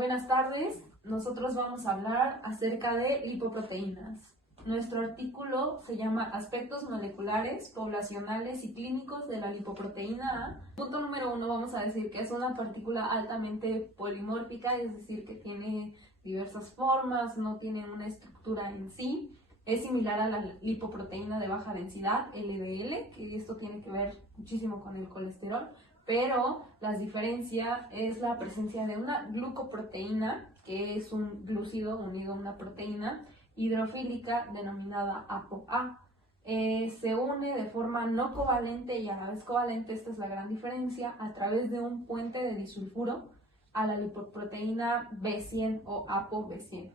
Buenas tardes, nosotros vamos a hablar acerca de lipoproteínas. Nuestro artículo se llama Aspectos moleculares, poblacionales y clínicos de la lipoproteína A. Punto número 1, vamos a decir que es una partícula altamente polimórfica, es decir, que tiene diversas formas, no tiene una estructura en sí. Es similar a la lipoproteína de baja densidad, LDL, que esto tiene que ver muchísimo con el colesterol, pero la diferencia es la presencia de una glucoproteína, que es un glúcido unido a una proteína hidrofílica denominada ApoA. Se une de forma no covalente y a la vez covalente, esta es la gran diferencia, a través de un puente de disulfuro a la lipoproteína B100 o ApoB100.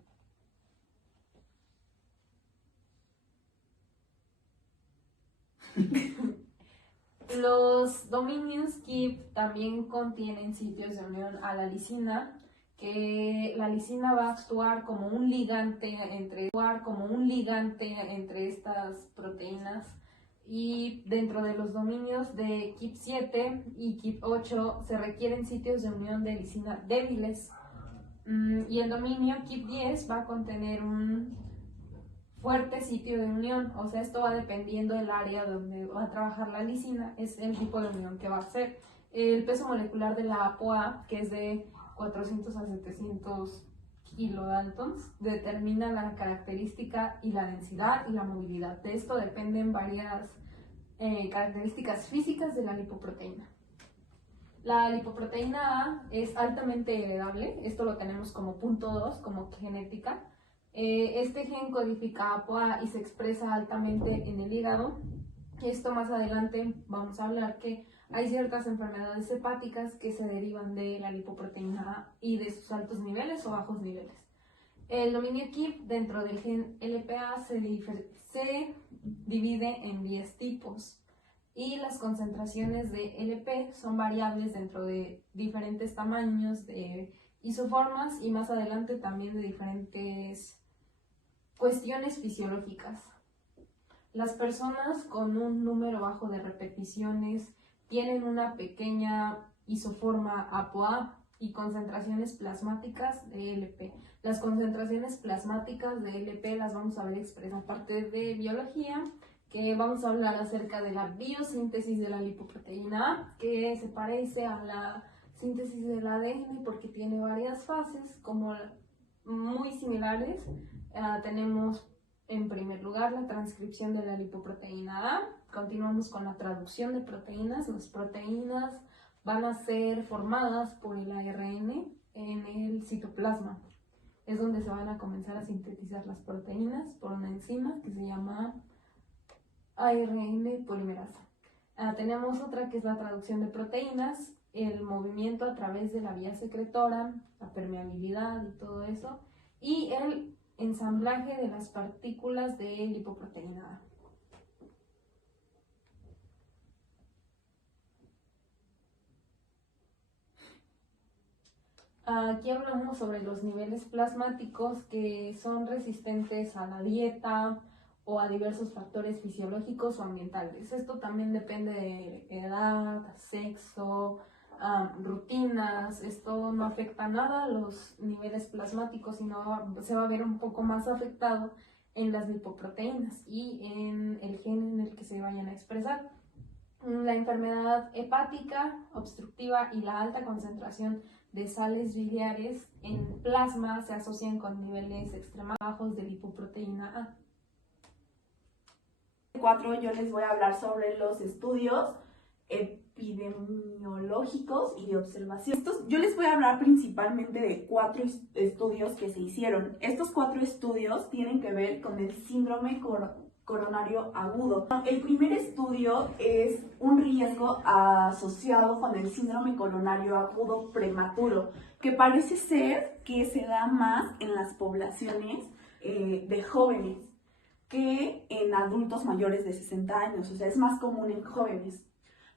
Los dominios KIP también contienen sitios de unión a la lisina, que la lisina va a actuar como un ligante entre estas proteínas, y dentro de los dominios de KIP7 y KIP8 se requieren sitios de unión de lisina débiles, y el dominio KIP10 va a contener un fuerte sitio de unión, o sea, esto va dependiendo del área donde va a trabajar la lisina, es el tipo de unión que va a hacer. El peso molecular de la ApoA, que es de 400 a 700 kilodaltons, determina la característica y la densidad y la movilidad. De esto dependen varias características físicas de la lipoproteína. La lipoproteína A es altamente heredable, esto lo tenemos como punto 2, como genética. Este gen codifica ApoA y se expresa altamente en el hígado. Esto más adelante vamos a hablar que hay ciertas enfermedades hepáticas que se derivan de la lipoproteína A y de sus altos niveles o bajos niveles. El dominio KIP dentro del gen LPA se divide en 10 tipos y las concentraciones de LP son variables dentro de diferentes tamaños de isoformas y más adelante también de diferentes cuestiones fisiológicas. Las personas con un número bajo de repeticiones tienen una pequeña isoforma ApoA y concentraciones plasmáticas de LP. Las concentraciones plasmáticas de LP las vamos a ver expresas en parte de biología, que vamos a hablar acerca de la biosíntesis de la lipoproteína A, que se parece a la síntesis del ADN porque tiene varias fases como muy similares. Tenemos en primer lugar la transcripción de la lipoproteína A, continuamos con la traducción de proteínas. Las proteínas van a ser formadas por el ARN en el citoplasma. Es donde se van a comenzar a sintetizar las proteínas por una enzima que se llama ARN polimerasa. Tenemos otra que es la traducción de proteínas, el movimiento a través de la vía secretora, la permeabilidad y todo eso, y el ensamblaje de las partículas de lipoproteína A. Aquí hablamos sobre los niveles plasmáticos que son resistentes a la dieta o a diversos factores fisiológicos o ambientales. Esto también depende de edad, sexo, rutinas. Esto no afecta nada a los niveles plasmáticos, sino se va a ver un poco más afectado en las lipoproteínas y en el gen en el que se vayan a expresar. La enfermedad hepática obstructiva y la alta concentración de sales biliares en plasma se asocian con niveles extremadamente bajos de lipoproteína A. 4 yo les voy a hablar sobre los estudios epidemiológicos y de observación. Yo les voy a hablar principalmente de 4 estudios que se hicieron. Estos 4 estudios tienen que ver con el síndrome coronario agudo. El primer estudio es un riesgo asociado con el síndrome coronario agudo prematuro, que parece ser que se da más en las poblaciones de jóvenes que en adultos mayores de 60 años, o sea, es más común en jóvenes.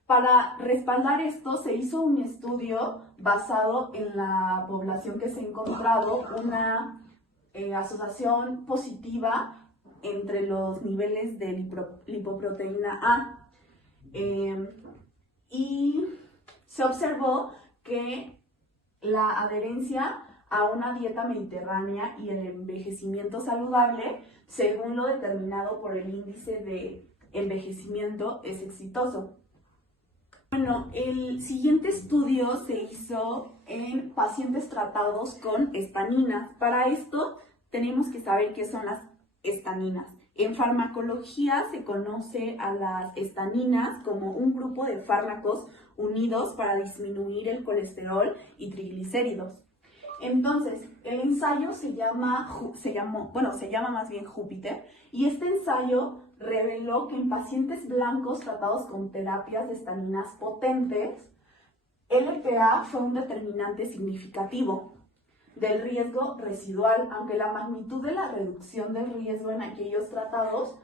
Para respaldar esto se hizo un estudio basado en la población que se ha encontrado una asociación positiva entre los niveles de lipoproteína A y se observó que la adherencia a una dieta mediterránea y el envejecimiento saludable, según lo determinado por el índice de envejecimiento, es exitoso. Bueno, el siguiente estudio se hizo en pacientes tratados con estaninas. Para esto tenemos que saber qué son las estaninas. En farmacología se conoce a las estaninas como un grupo de fármacos unidos para disminuir el colesterol y triglicéridos. Entonces, el ensayo se llama más bien Júpiter, y este ensayo reveló que en pacientes blancos tratados con terapias de estaninas potentes, LPA fue un determinante significativo del riesgo residual, aunque la magnitud de la reducción del riesgo en aquellos tratados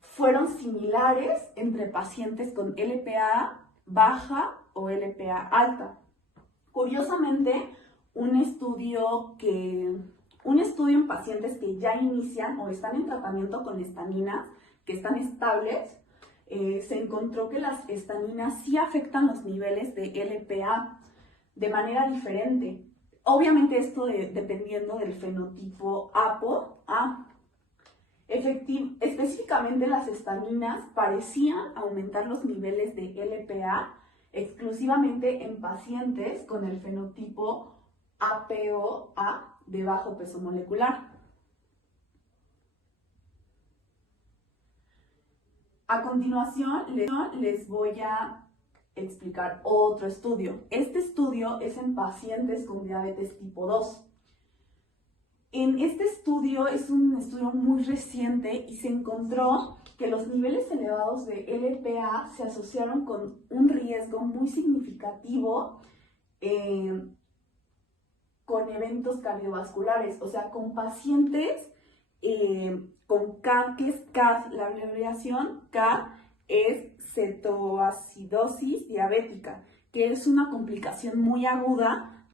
fueron similares entre pacientes con LPA baja o LPA alta. Curiosamente, un estudio en pacientes que ya inician o están en tratamiento con estaninas, que están estables, se encontró que las estaninas sí afectan los niveles de LPA de manera diferente. Obviamente esto dependiendo del fenotipo APO-A. Específicamente las estaninas parecían aumentar los niveles de LPA exclusivamente en pacientes con el fenotipo APO-A de bajo peso molecular. A continuación les voy a explicar otro estudio. Este estudio es en pacientes con diabetes tipo 2. En este estudio es un estudio muy reciente y se encontró que los niveles elevados de LPA se asociaron con un riesgo muy significativo con eventos cardiovasculares, o sea, con pacientes con K, que es K, la abreviación K es cetoacidosis diabética, que es una complicación muy aguda.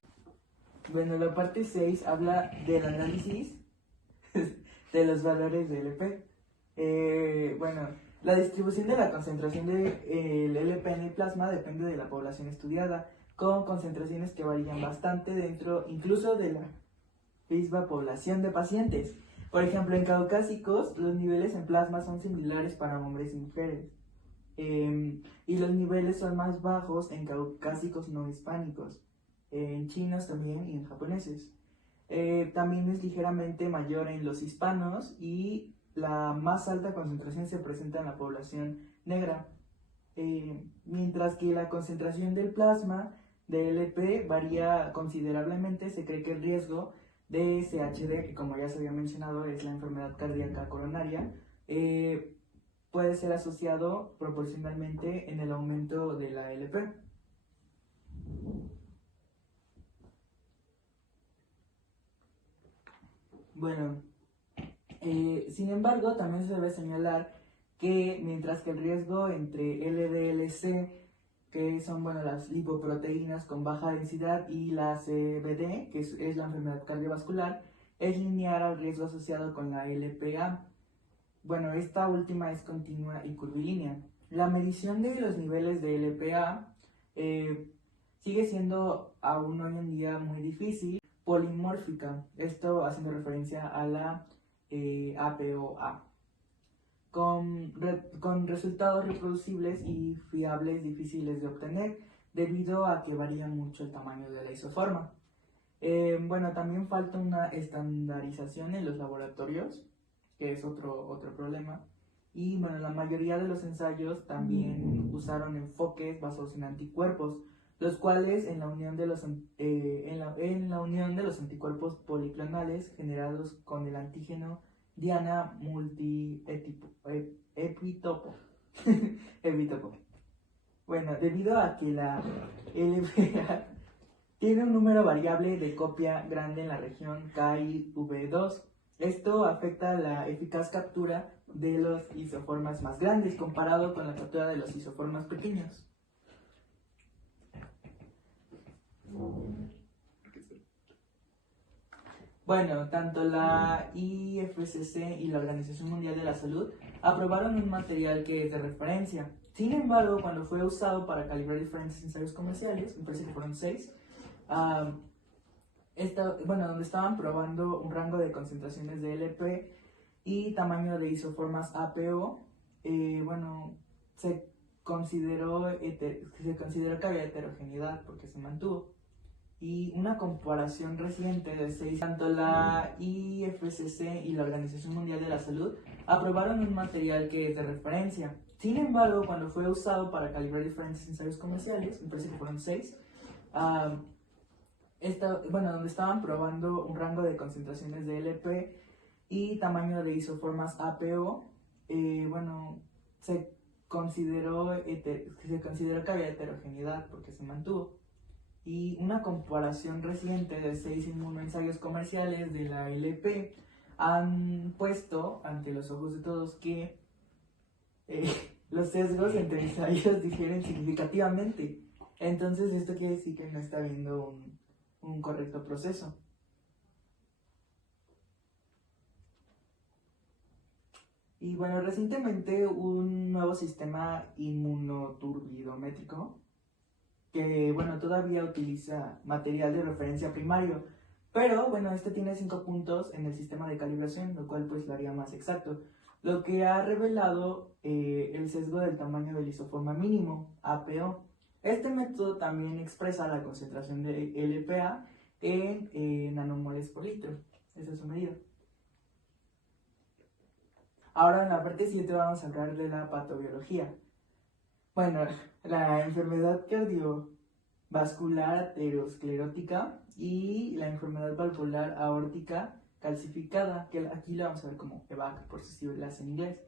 Bueno, la parte 6 habla del análisis de los valores de LP. Bueno, la distribución de la concentración del LP en el plasma depende de la población estudiada, con concentraciones que varían bastante dentro incluso de la misma población de pacientes. Por ejemplo, en caucásicos, los niveles en plasma son similares para hombres y mujeres. Y los niveles son más bajos en caucásicos no hispánicos, en chinos también y en japoneses. También es ligeramente mayor en los hispanos y la más alta concentración se presenta en la población negra. Mientras que la concentración del plasma de LP varía considerablemente, se cree que el riesgo de SHD, que como ya se había mencionado es la enfermedad cardíaca coronaria, puede ser asociado proporcionalmente en el aumento de la LP. Bueno, sin embargo, también se debe señalar que mientras que el riesgo entre LDL-C, que son las lipoproteínas con baja densidad, y la CVD, que es la enfermedad cardiovascular, es lineal al riesgo asociado con la LPA. Bueno, esta última es continua y curvilínea. La medición de los niveles de LPA sigue siendo aún hoy en día muy difícil, polimórfica, esto haciendo referencia a la APOA. Con resultados reproducibles y fiables difíciles de obtener debido a que varía mucho el tamaño de la isoforma. También falta una estandarización en los laboratorios, que es otro problema. Y la mayoría de los ensayos también usaron enfoques basados en anticuerpos, los cuales en la unión de los anticuerpos policlonales generados con el antígeno Diana multi-epitopo. Debido a que la LPA tiene un número variable de copia grande en la región KIV2, esto afecta la eficaz captura de los isoformas más grandes comparado con la captura de los isoformas pequeños. Tanto la IFCC y la Organización Mundial de la Salud aprobaron un material que es de referencia. Sin embargo, cuando fue usado para calibrar diferentes ensayos comerciales, me parece que fueron 6, donde estaban probando un rango de concentraciones de LP y tamaño de isoformas APO. Se consideró que había heterogeneidad porque se mantuvo. Y una comparación reciente de tanto la IFCC y la Organización Mundial de la Salud aprobaron un material que es de referencia. Sin embargo, cuando fue usado para calibrar diferentes ensayos comerciales, me parece que fueron 6, donde estaban probando un rango de concentraciones de LP y tamaño de isoformas APO, se consideró que había heterogeneidad porque se mantuvo. Y una comparación reciente de 6 inmunoensayos comerciales de la LP han puesto ante los ojos de todos que los sesgos entre ensayos difieren significativamente. Entonces esto quiere decir que no está habiendo un correcto proceso. Y bueno, recientemente un nuevo sistema inmunoturbidométrico que todavía utiliza material de referencia primario, pero este tiene 5 puntos en el sistema de calibración, lo cual pues lo haría más exacto, lo que ha revelado el sesgo del tamaño del isoforma mínimo, APO. Este método también expresa la concentración de LPA en nanomoles por litro, esa es su medida. Ahora en la parte 7 vamos a hablar de la patobiología. La enfermedad cardiovascular aterosclerótica y la enfermedad valvular aórtica calcificada, que aquí la vamos a ver como EVAC por sus siglas en inglés.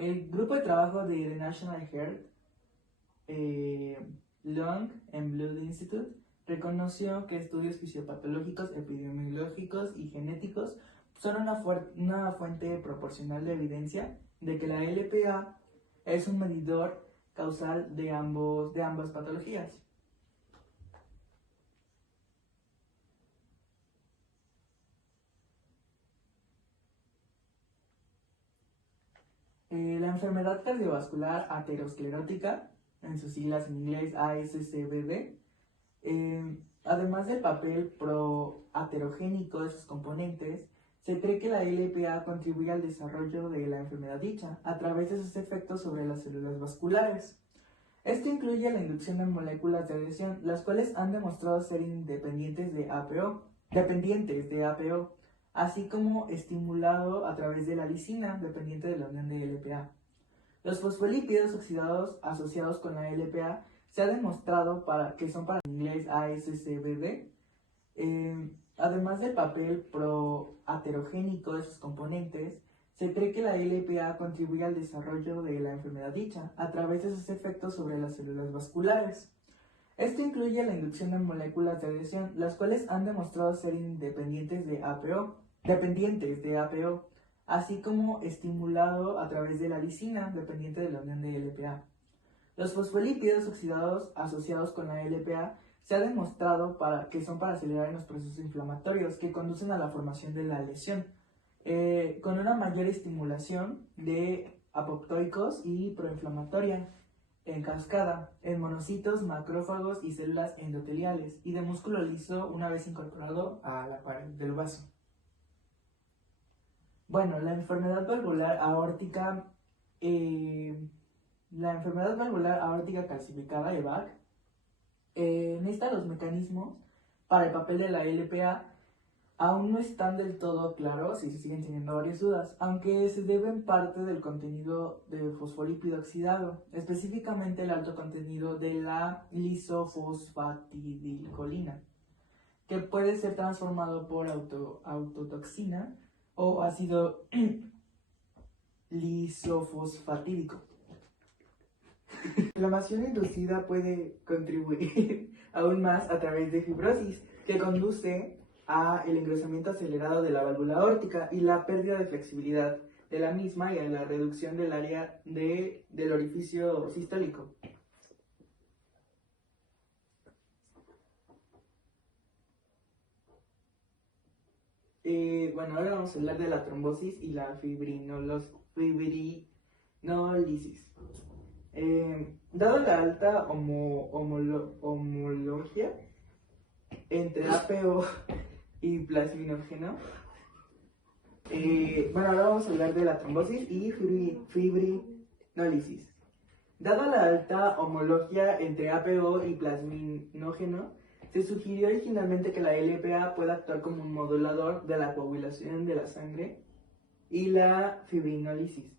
El grupo de trabajo de The National Heart, Lung and Blood Institute reconoció que estudios fisiopatológicos, epidemiológicos y genéticos son una fuente proporcional de evidencia de que la LPA es un medidor causal de ambas patologías. La enfermedad cardiovascular aterosclerótica, en sus siglas en inglés ASCVD, además del papel proaterogénico de sus componentes, se cree que la LPA contribuye al desarrollo de la enfermedad dicha a través de sus efectos sobre las células vasculares. Esto incluye la inducción de moléculas de adhesión, las cuales han demostrado ser dependientes de APO, así como estimulado a través de la lisina, dependiente de la unión de LPA. Los fosfolípidos oxidados asociados con la LPA se ha demostrado que son para en inglés ASCVD. Además del papel proaterogénico de sus componentes, se cree que la LPA contribuye al desarrollo de la enfermedad dicha a través de sus efectos sobre las células vasculares. Esto incluye la inducción de moléculas de adhesión, las cuales han demostrado ser dependientes de APO, así como estimulado a través de la lisina, dependiente de la unión de LPA. Los fosfolípidos oxidados asociados con la LPA se ha demostrado que son para acelerar en los procesos inflamatorios que conducen a la formación de la lesión, con una mayor estimulación de apoptóicos y proinflamatoria en cascada, en monocitos, macrófagos y células endoteliales, y de músculo liso una vez incorporado a la pared del vaso. La enfermedad valvular aórtica, calcificada, EVAC, necesita los mecanismos para el papel de la LPA. Aún no están del todo claros y se siguen teniendo varias dudas, aunque se debe en parte del contenido de fosfolípido oxidado, específicamente el alto contenido de la lisofosfatidilcolina, que puede ser transformado por autotoxina o ácido lisofosfatídico. La inflamación inducida puede contribuir aún más a través de fibrosis, que conduce a el engrosamiento acelerado de la válvula aórtica y la pérdida de flexibilidad de la misma y a la reducción del área del orificio sistólico. Ahora vamos a hablar de la trombosis y la fibrinólisis. Dado la alta homología entre APO y plasminógeno. Bueno, ahora vamos a hablar de la trombosis y fibrinólisis. Dada la alta homología entre APO y plasminógeno, se sugirió originalmente que la LPA pueda actuar como un modulador de la coagulación de la sangre y la fibrinólisis.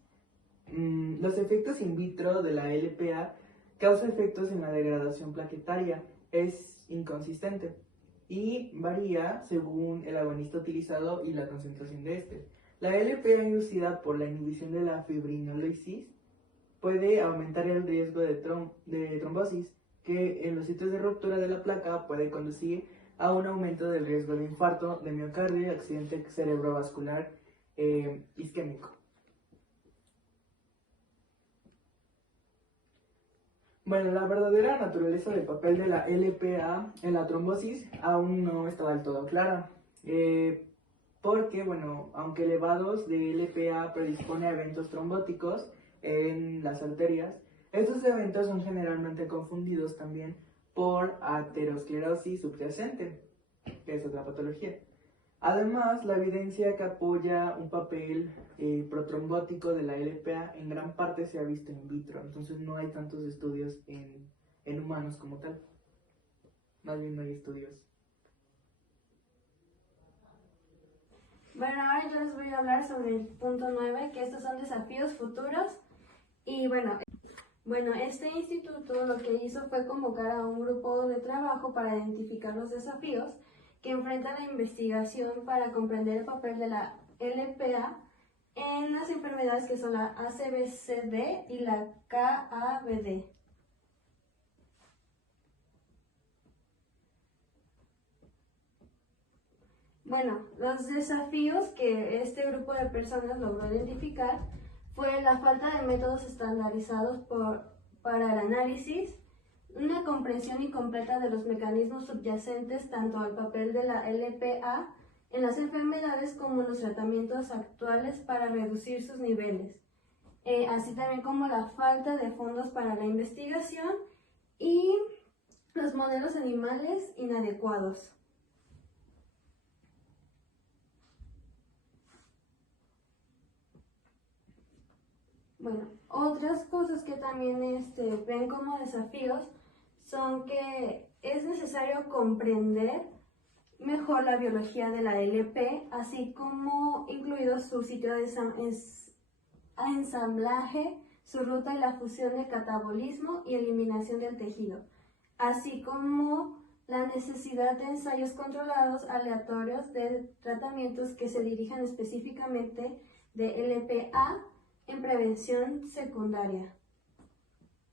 Los efectos in vitro de la LPA causa efectos en la degradación plaquetaria, es inconsistente y varía según el agonista utilizado y la concentración de este. La LPA inducida por la inhibición de la fibrinólisis puede aumentar el riesgo de trombosis, que en los sitios de ruptura de la placa puede conducir a un aumento del riesgo de infarto de miocardio y accidente cerebrovascular isquémico. Bueno, la verdadera naturaleza del papel de la LPA en la trombosis aún no está del todo clara, porque, bueno, aunque elevados de LPA predispone a eventos trombóticos en las arterias, estos eventos son generalmente confundidos también por aterosclerosis subyacente, que es otra patología. Además, la evidencia que apoya un papel protrombótico de la LPA en gran parte se ha visto in vitro, entonces no hay tantos estudios en humanos como tal. Más bien no hay estudios. Bueno, ahora yo les voy a hablar sobre el punto 9, que estos son desafíos futuros. Y bueno, este instituto lo que hizo fue convocar a un grupo de trabajo para identificar los desafíos que enfrenta la investigación para comprender el papel de la LPA en las enfermedades que son la ACVCD y la KABD. Bueno, los desafíos que este grupo de personas logró identificar fue la falta de métodos estandarizados para el análisis, una comprensión incompleta de los mecanismos subyacentes tanto al papel de la LPA en las enfermedades como en los tratamientos actuales para reducir sus niveles, así también como la falta de fondos para la investigación y los modelos animales inadecuados. Bueno, otras cosas que también ven como desafíos son que es necesario comprender mejor la biología de la LP, así como incluido su sitio de ensamblaje, su ruta y la fusión de catabolismo y eliminación del tejido, así como la necesidad de ensayos controlados aleatorios de tratamientos que se dirijan específicamente de LPA en prevención secundaria.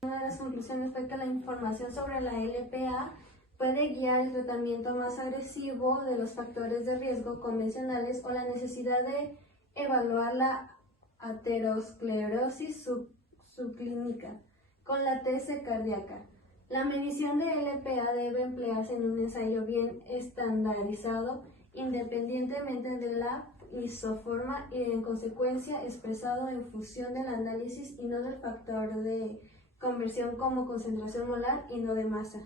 Una de las conclusiones fue que la información sobre la LPA puede guiar el tratamiento más agresivo de los factores de riesgo convencionales o la necesidad de evaluar la aterosclerosis subclínica con la TC cardíaca. La medición de LPA debe emplearse en un ensayo bien estandarizado, independientemente de la isoforma y en consecuencia expresado en función del análisis y no del factor de conversión como concentración molar y no de masa.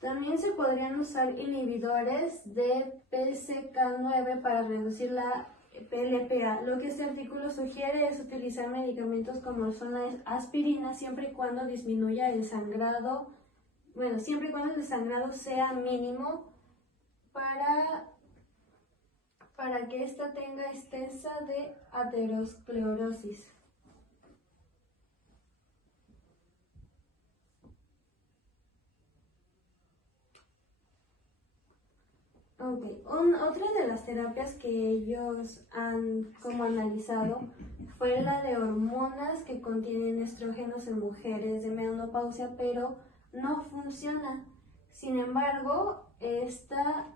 También se podrían usar inhibidores de PCK9 para reducir la LPA. Lo que este artículo sugiere es utilizar medicamentos como son la aspirina siempre y cuando disminuya el sangrado, siempre y cuando el sangrado sea mínimo para que ésta tenga extensa de aterosclerosis. Otra de las terapias que ellos han analizado fue la de hormonas que contienen estrógenos en mujeres de menopausia, pero no funciona. Sin embargo, esta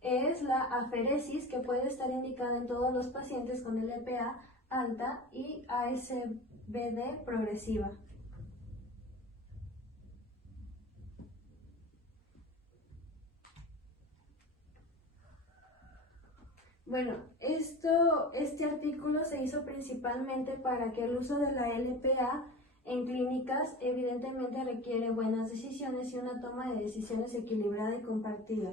es la aferesis, que puede estar indicada en todos los pacientes con LPA alta y ASBD progresiva. Bueno, este artículo se hizo principalmente para que el uso de la LPA en clínicas evidentemente requiere buenas decisiones y una toma de decisiones equilibrada y compartida.